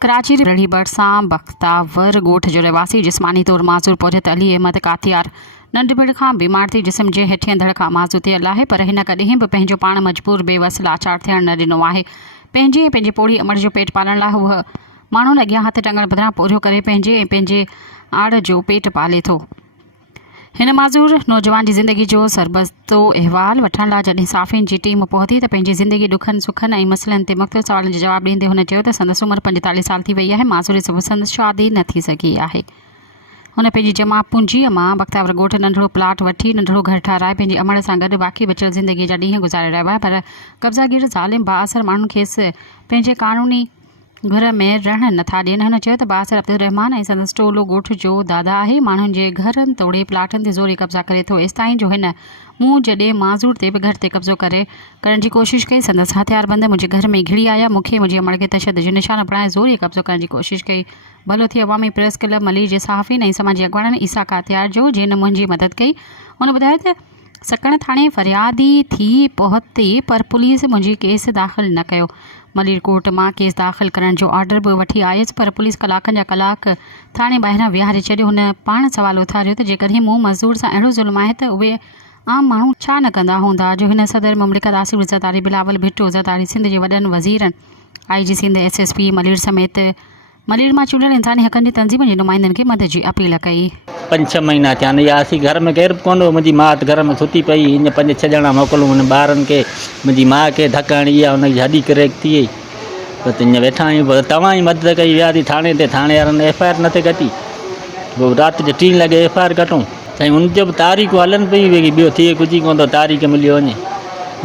कराची रढ़ी बरसां बख्तावर गोठ जो रहवासी जिस्मानी तौर माज़ूर पौजत अली अहमद कातियार नंढपिण खां बीमार थी जिस्म जे हेठिएं धड़ खां माज़ूर थियल आहे, पर हिन कॾहिं बि पंहिंजो पाण मजबूर बेवस लाचार थियण न ॾिनो आहे। पंहिंजे ऐं पंहिंजे पोड़ी अमड़ जो पेट पालण लाइ हूअ माण्हुनि अॻियां हथ टंगण बदिरां पोरियो करे पंहिंजे ऐं पंहिंजे आड़ जो पेट पाले थो। हिन माज़ूर नौजवान जी ज़िंदगी जो सरबस्तो अहवाल वठण लाइ जॾहिं साफ़ियुनि जी टीम पहुती त पंहिंजी ज़िंदगी ॾुखनि सुखनि ऐं मसइलनि ते मुख़्तलिफ़ सवालनि जो जवाबु ॾींदे हुन चयो त संदसि उमिरि 45 साल थी वई आहे। माज़ूर सबबि संदसि शादी न थी सघी आहे। हुन पंहिंजी जमा पूंजीअ मां बख्तावर ॻोठ नंढिड़ो प्लाट वठी नंढिड़ो घर ठाराए पंहिंजे अमड़ सां गॾु बाक़ी बचियल ज़िंदगी जा ॾींहं गुज़ारे रहियो आहे, पर कब्ज़ागीर ज़ालिम बाअसर माण्हुनि खेसि पंहिंजे कानूनी घर में रहण नथा ॾियनि। हुन चयो त बाअसर अब्दुर्रहमान ऐं संदसि टोलो ॻोठ जो दादा आहे, माण्हुनि जे घरनि तोड़े प्लाटनि ते ज़ोरी कब्ज़ा करे थो। एसिताईं जो हिन मूं जॾहिं माज़ूर ते बि घर ते कब्ज़ो करण जी कोशिशि कई। संदसि हथियारबंद मुंहिंजे घर में घिड़ी आया, मूंखे मुंहिंजे अमड़ खे तशदुद जो निशानो बणाए ज़ोरी कब्ज़ो करण जी कोशिशि कई। भलो थी अवामी प्रेस क्लब मली जे सहाफ़िन ऐं समाजी अॻवाननि ईसा कातियार जो जिन मुंहिंजी मदद कई। हुन ॿुधायो त सकण थाणे फरियादी थी पहुती, पर पुलिस मुंहिंजी केस दाख़िल न कयो। मलीर कोर्ट मां केस दाख़िल करण जो ऑर्डर बि वठी आयुसि, पर पुलिस कलाकनि जा कलाक थाणे ॿाहिरां विहारे छॾियो। हुन पाण सवाल उथारियो त जेकॾहिं मूं मज़दूर सां अहिड़ो ज़ुल्म आहे त उहे आम माण्हू छा न कंदा हूंदा। जो हिन सदर मुमलिकत आसिफ इज़्ज़त बिलावल भुट्टो इज़्ज़त सिंध जे वॾनि वज़ीरनि IG सिंध SSP मलीर समेत मलीर मां चूंडियल इंसानी हक़नि जी तंज़ीमुनि जे नुमाइंदनि खे मदद जी अपील कई। 5-6 महीना थिया आहिनि यासीं घर में केरु कोन हो। मुंहिंजी माउ घर में सुती पई, हीअं 5-6 ॼणा मोकिलूं हुन ॿारनि खे। मुंहिंजी माउ खे धक हणी आहे, हुनजी हॾी क्रैक थी वई। त हीअं वेठा आहियूं, पर तव्हां ई मदद कई वियासीं थाणे ते, थाणे वारनि FIR न ते कटी। पोइ राति जो 3 लॻे FIR कटूं साईं, हुनजो बि तारीख़ूं हलनि पई वेगी, ॿियो थिए कुझु कोन थो, तारीख़ मिलियो वञे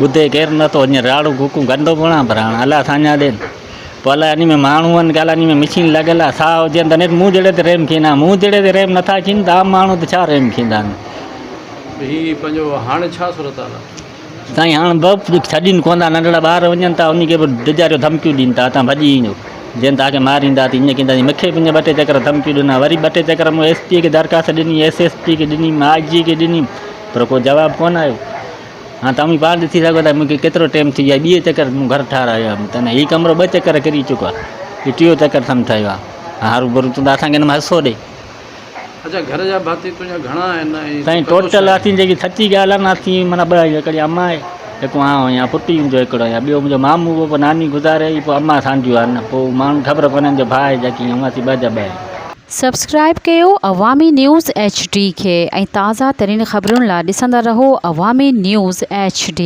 ॿुधे केरु नथो। हीअं राड़ो कुकूं गंदो कोन्हा, पर हाणे अलाह सां ॾियनि पोइ अलाए इन में माण्हू आहिनि, ॻाल्हि इन में मशीन लॻियल आहे। साह हुजनि त नेठि मूं जहिड़े ते रेम थींदा, मूं जहिड़े ते रेम नथा थियनि त आम माण्हू त छा रेम थींदा आहिनि। हीअ पंहिंजो हाणे छा सूरत हाल आहे साईं? हाणे बि छॾीनि कोन था, नंढड़ा ॿार वञनि था, उनखे बि डिजारियो धमकियूं ॾियनि था, तव्हां भॼी वञो, जंहिं तव्हांखे मारींदासीं ईअं कंदासीं। मूंखे पंहिंजे 2-3 चकर धमकियूं ॾिना, वरी 2-3 चकर मूं SP खे दरख़्वास्त ॾिनी, SSP खे ॾिनी, IG खे ॾिनी, पर को जवाबु कोन आयो। हाँ तव्हां पाण ॾिसी सघो था मूंखे केतिरो टाइम थी वियो आहे। 2 चकर मूं घर ठारायो आहे, त हीउ कमिरो 2 चकर किरी चुको आहे, हीउ 3 चकर सम ठहियो आहे। हरू भरू तूं त असांखे हिन में हिसो ॾे। अच्छा, घर जा भाती तुंहिंजा घणा आहिनि साईं? टोटल असीं जेकी सची ॻाल्हि आहे न, असीं माना 2, हिकिड़ी अम्मा आहे, हिकु आउं या पुटु मुंहिंजो हिकिड़ो, या ॿियो मुंहिंजो मामू हो, पोइ नानी गुज़ारे, पोइ अम्मा सांझियूं आहे न, पोइ माण्हू ख़बर कोन्हनि जो भाउ आहे जेकी, ऐं असीं 2 जा 2 आहियूं। सब्सक्राइब कयो अवामी न्यूज़ HD खे ऐं ताज़ा तरीन ख़बरुनि लाइ ॾिसंदा रहो अवामी न्यूज़ HD।